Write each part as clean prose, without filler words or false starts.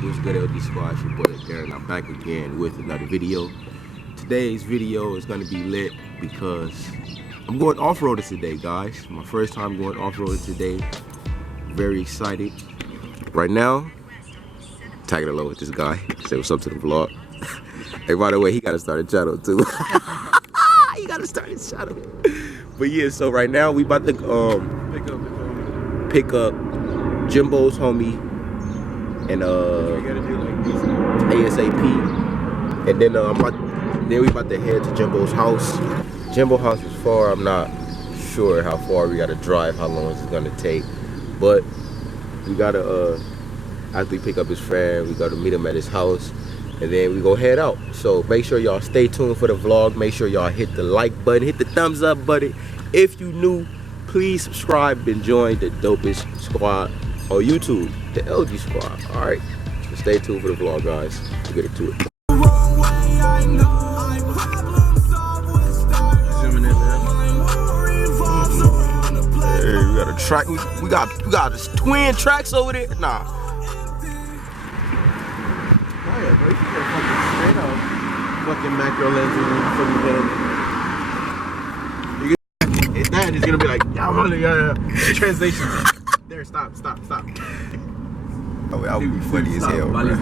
What's good, LD Squad? It's your boy LaDarren. I'm back again with another video. Today's video is going to be lit because I'm going off-roading today, guys. My first time going off-roading today. Very excited. Right now, tagging along with this guy. Say what's up to the vlog. Hey, by the way, he got to start a channel too. He got to start a channel. But yeah, so right now we about to pick up Jimbo's homie and ASAP, and then then we about to head to Jimbo's house. Jimbo's house is far. I'm not sure how far we gotta drive, how long it's gonna take, but we gotta after we pick up his friend, we gotta meet him at his house, and then we go head out. So make sure y'all stay tuned for the vlog. Make sure y'all hit the like button, hit the thumbs up button. If you new, please subscribe and join the Dopest squad on YouTube, the LG squad. All right, so stay tuned for the vlog, guys. We'll get into it. Hey, we got a track. We got this twin tracks over there. Nah. Oh yeah, but you got fucking straight up fucking macro lenses and fucking get hit that, it's gonna be like, yeah, translation. There, stop. Oh, that would be funny as hell. Violence,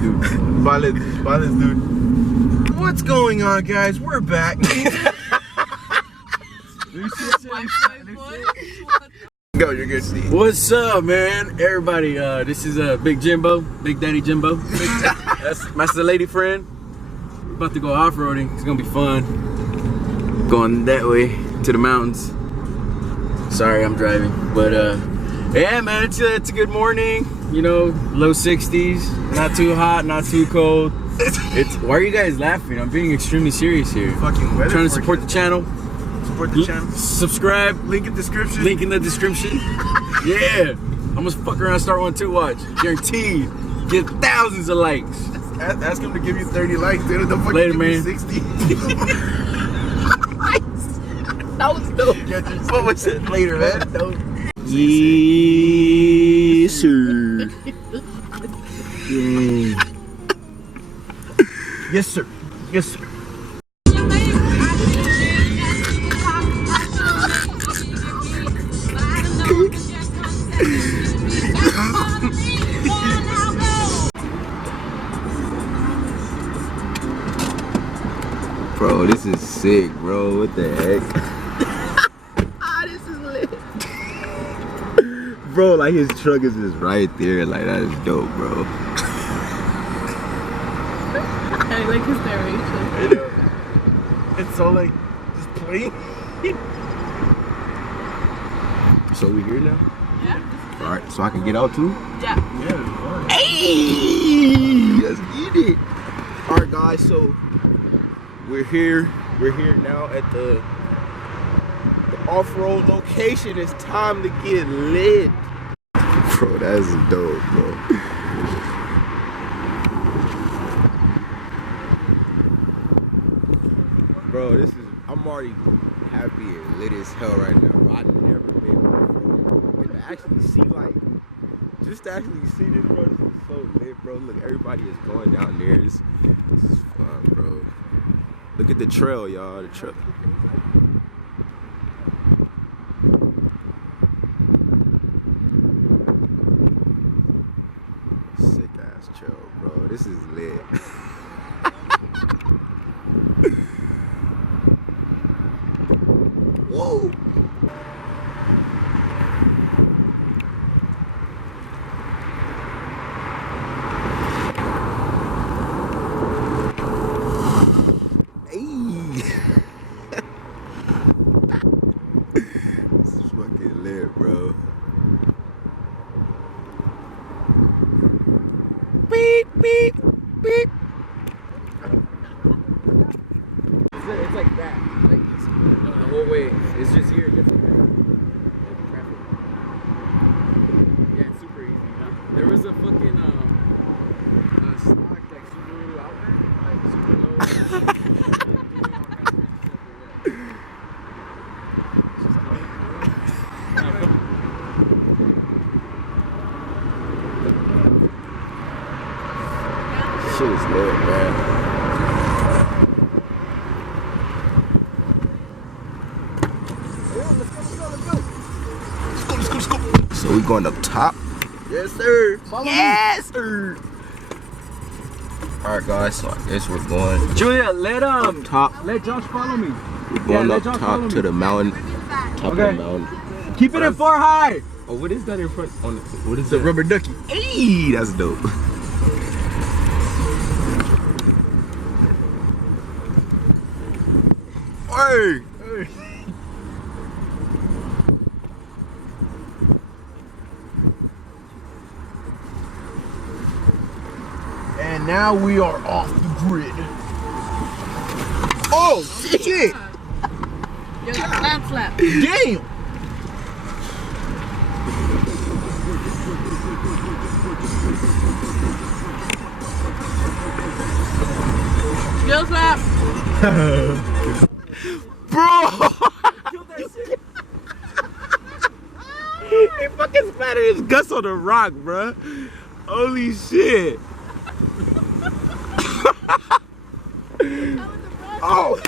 dude. What's going on, guys? We're back. Go, you're good to see. What's up, man? Everybody, this is Big Jimbo, Big Daddy Jimbo. That's the lady friend. We're about to go off-roading. It's gonna be fun. Going that way to the mountains. Sorry, I'm driving, but yeah, man, it's a good morning. You know, low 60s, not too hot, not too cold. Why are you guys laughing? I'm being extremely serious here. Fucking weather. Trying to support the channel. Support the channel. Subscribe. Link in description. Link in the description. Yeah. I'm gonna fuck around and start one too, watch. Guaranteed. Get thousands of likes. Ask him to give you 30 likes, dude. Don't fucking Later, give man. me 60. That was dope. What was it later, man? Yes, sir. Yes, sir. Yes, sir. Bro, this is sick, bro. What the heck? This is lit. Bro, like his truck is just right there. Like, that is dope, bro. I like his narration. I know. It's so like, just plain. So we here now? Yeah. All right, so I can get out too? Yeah. Yeah, Hey, let's get it. All right, guys, so we're here now at the off-road location. It's time to get lit. Bro, that's dope, bro. Bro, I'm already happy and lit as hell right now. I've never been before. And to actually see, like, just to actually see this road is so lit, bro. Look, everybody is going down there. This is fun, bro. Look at the trail, y'all. The trail. Sick ass trail, bro. This is lit. Whoa. This is fucking lit, bro. Beep, beep, beep. It's like that. Like this. The whole way. It's just here. Yeah, it's super easy. There was a fucking stock that flew out there. Like, super low. shit is lit, man. Let's go. So we going up top? Yes, sir. Yes, sir. Alright guys, so I guess we're going Julia, let top. let Josh follow me. We're going Yeah, up let Josh top follow to me. the mountain. Top of the Okay. mountain. Keep it in far high. Oh, what is that in front? What is It's a that? rubber ducky. Hey, that's dope. Hey. And now we are off the grid. Oh shit! Yo, slap. Damn! Yo, slap. Bro! He fucking splattered his guts on the rock, bro. Holy shit. Oh.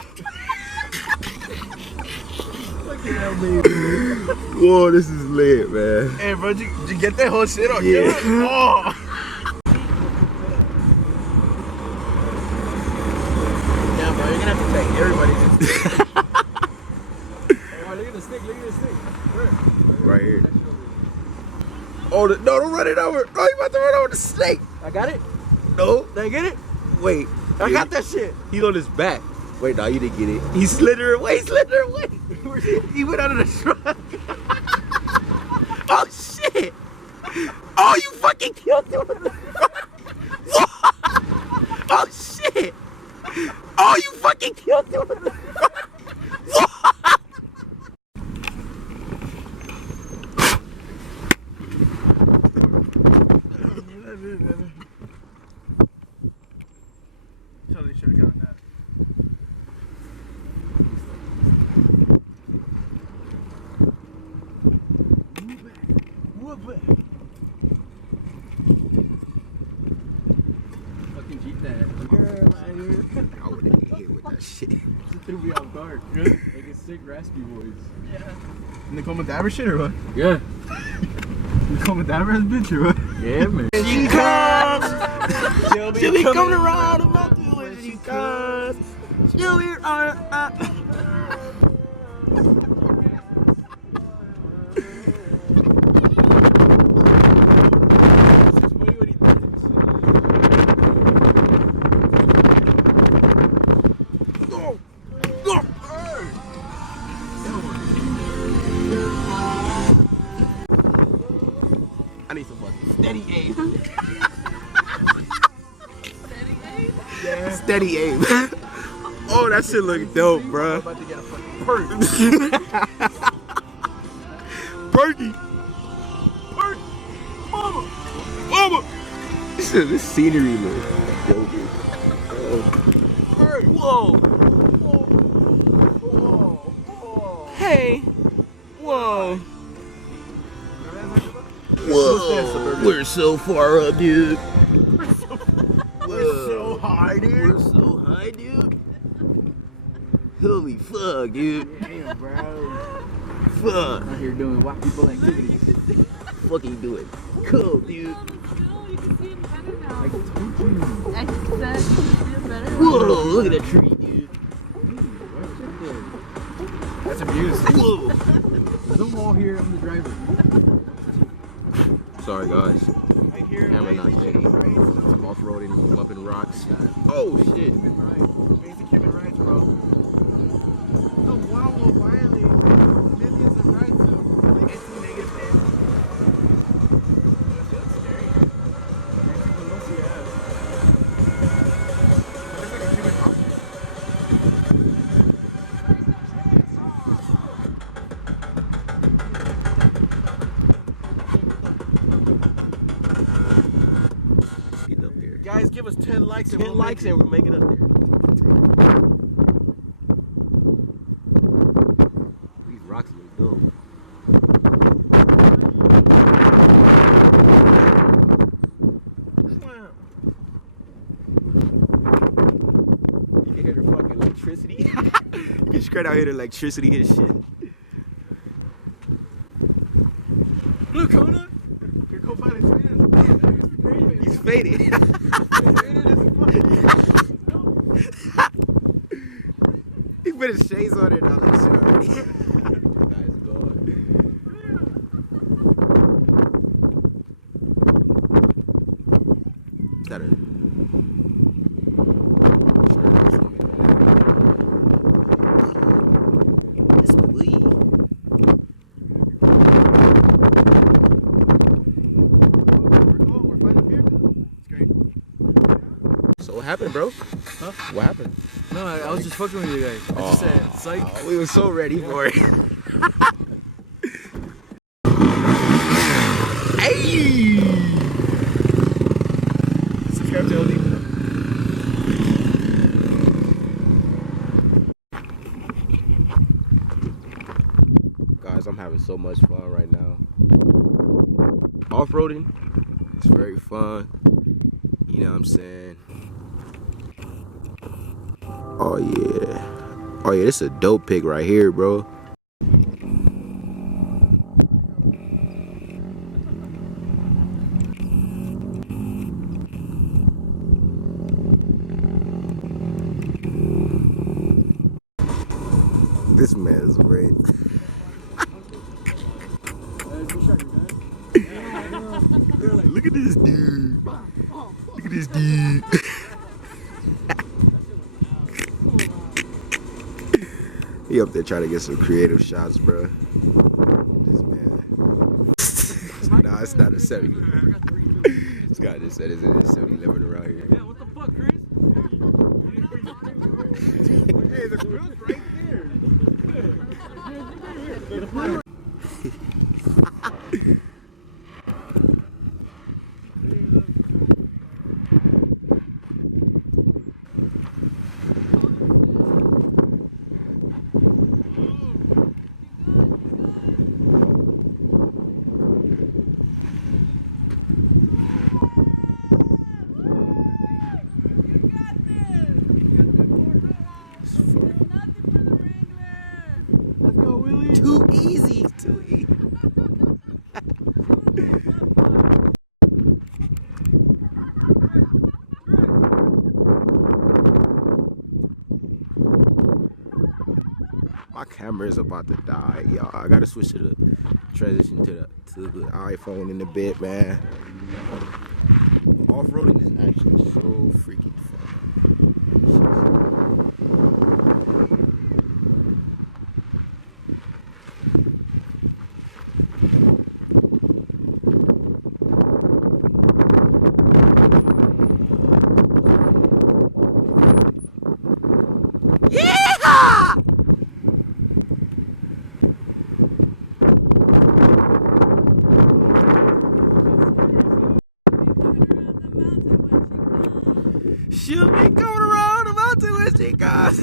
Whoa, this is lit, man. Hey, bro, did you get that whole shit on Yeah. camera? Oh. Damn, bro, you're gonna have to take everybody. Look at the stick. Right here. Oh, no, don't run it over. Oh, you about to run over the snake. I got it. No. Did I get it? Wait. I got that shit. He's on his back. Wait, no, you didn't get it. He slid her away. He went out of the truck. Oh, shit. Oh, you fucking killed him. What? Oh, shit. Oh, you fucking killed him. What? Totally should have gotten that. Fucking Jeep that. Threw me off guard. Making sick raspy boys. In the Come with Dabber shit or what? Yeah. In the Come with Dabber as bitch or what? Yeah, man. She comes. She'll be coming around about you when she comes. She'll be I need some fucking steady aim. Steady aim. Oh, that shit look dope, bruh. About to get a fucking perk. Perky. Mama. This scenery look dope. Whoa. Hey. Whoa. Whoa. We're so far up, dude. We're so high, dude. We're so high, dude. Holy fuck, dude. Fuck. You're doing white people activities. Fucking do it. Cool, dude. Whoa, look at that tree, dude. That's abuse. Whoa. Don't go here up the driver. Sorry, guys. Camera not steady. Off-roading, bumping rocks. Oh, shit. Basic human rights, bro. Get up there. Guys, give us 10 likes and 10 likes and we'll make it up there. These rocks look dope. straight out here to electricity and shit. Look, Kona. Here, go find it. He's faded. He put his shades on it. Bro? Huh? What happened? No, I was just fucking with you guys. I just said, psych. We were so ready for it. Hey! Subscribe to LD. Guys, I'm having so much fun right now. Off-roading is very fun. You know what I'm saying? Oh yeah. Oh yeah, this is a dope pick right here, bro. This man is great. Look at this dude. Look at this dude. He up there trying to get some creative shots, bro. This man. Nah, it's not a 7-Eleven. This guy just said it's a 7-Eleven around here. Yeah, what the fuck, Chris? Hey, the grill's right there. My camera is about to die, y'all. I gotta switch to the transition to the iPhone in a bit, man. Off-roading is actually so freaking fun. She'll be coming around the mountain when she goes.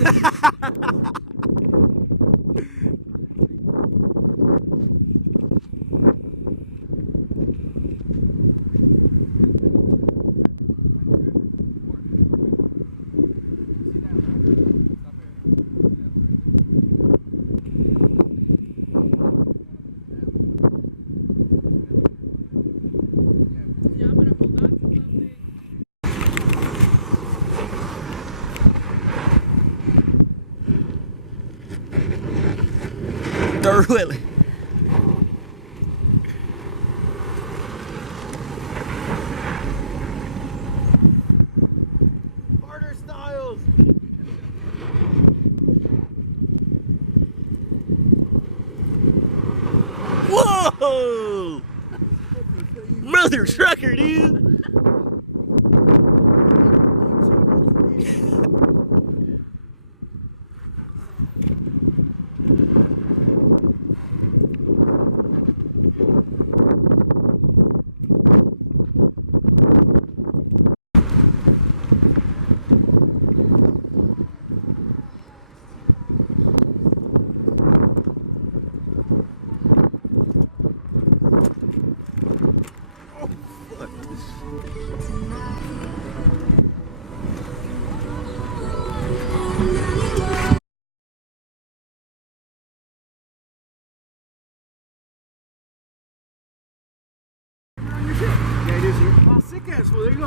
Really? Harder styles. Whoa! Mother trucker, dude!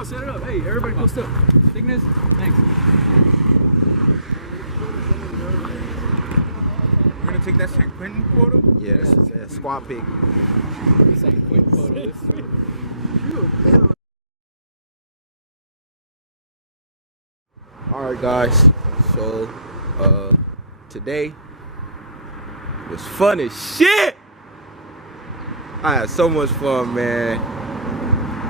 set it up. Hey, everybody post up. Thickness. Thanks. We're gonna take that shit Quentin photo? Yeah, this is a squad pic. Alright guys, so today was fun as shit. I had so much fun, man.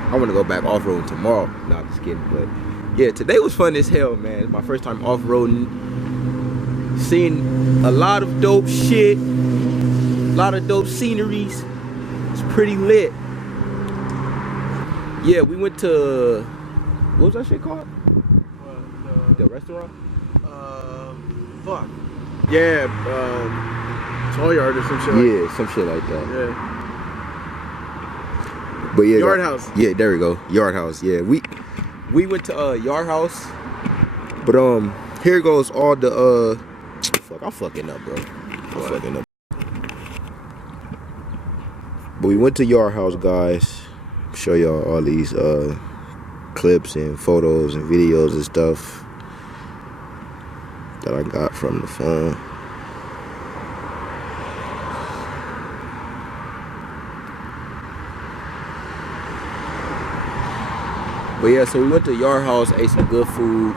I want to go back off-roading tomorrow. No, I'm just kidding, but yeah, today was fun as hell, man. It's my first time off-roading. Seeing a lot of dope shit, a lot of dope sceneries. It's pretty lit. Yeah, we went to, what was that shit called? The restaurant? Fuck. Yeah, Tall Yard or some shit. Yeah, some shit like that. Yeah. But yeah, Yard House. Yeah, there we go. Yard House. Yeah, we went to Yard House. But here goes all the fuck, I'm fucking up, bro. I'm fucking up. But we went to Yard House, guys. Show y'all all these clips and photos and videos and stuff that I got from the phone. But yeah, so we went to Yard House, ate some good food,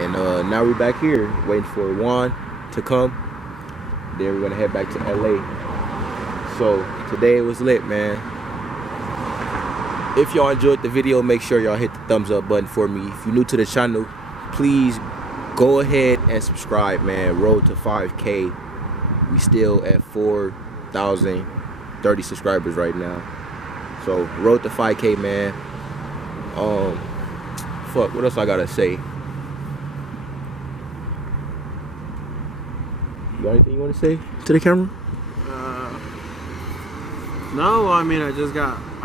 and now we're back here waiting for Juan to come. Then we're gonna head back to LA. So today it was lit, man. If y'all enjoyed the video, make sure y'all hit the thumbs up button for me. If you're new to the channel, please go ahead and subscribe, man. Road to 5K. We still at 4,030 subscribers right now. So road to 5K, man. Fuck, what else I gotta say? You got anything you wanna say to the camera? No, I mean, I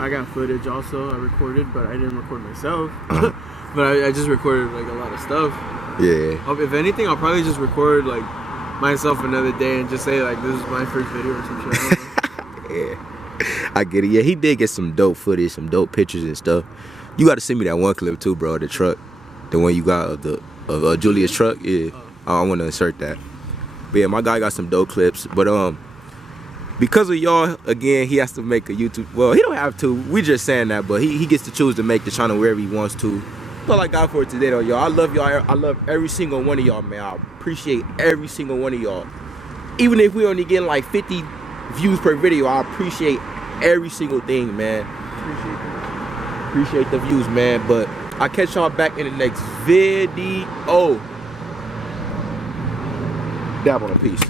got footage also. I recorded, but I didn't record myself. But I just recorded like a lot of stuff. Yeah. If anything, I'll probably just record like myself another day and just say like this is my first video or some shit. Yeah, I get it. Yeah, he did get some dope footage, some dope pictures and stuff. You gotta send me that one clip too, bro. The truck, the one you got of Julia's truck. Yeah, I want to insert that. But yeah, my guy got some dope clips. But because of y'all, again, he has to make a YouTube. Well, he don't have to. We just saying that, but he gets to choose to make the channel wherever he wants to. That's all I got for today, though, y'all. I love y'all. I love every single one of y'all, man. I appreciate every single one of y'all. Even if we only getting like 50 views per video, I appreciate every single thing, man. Appreciate the views, man. But I'll catch y'all back in the next video. Dab on a piece.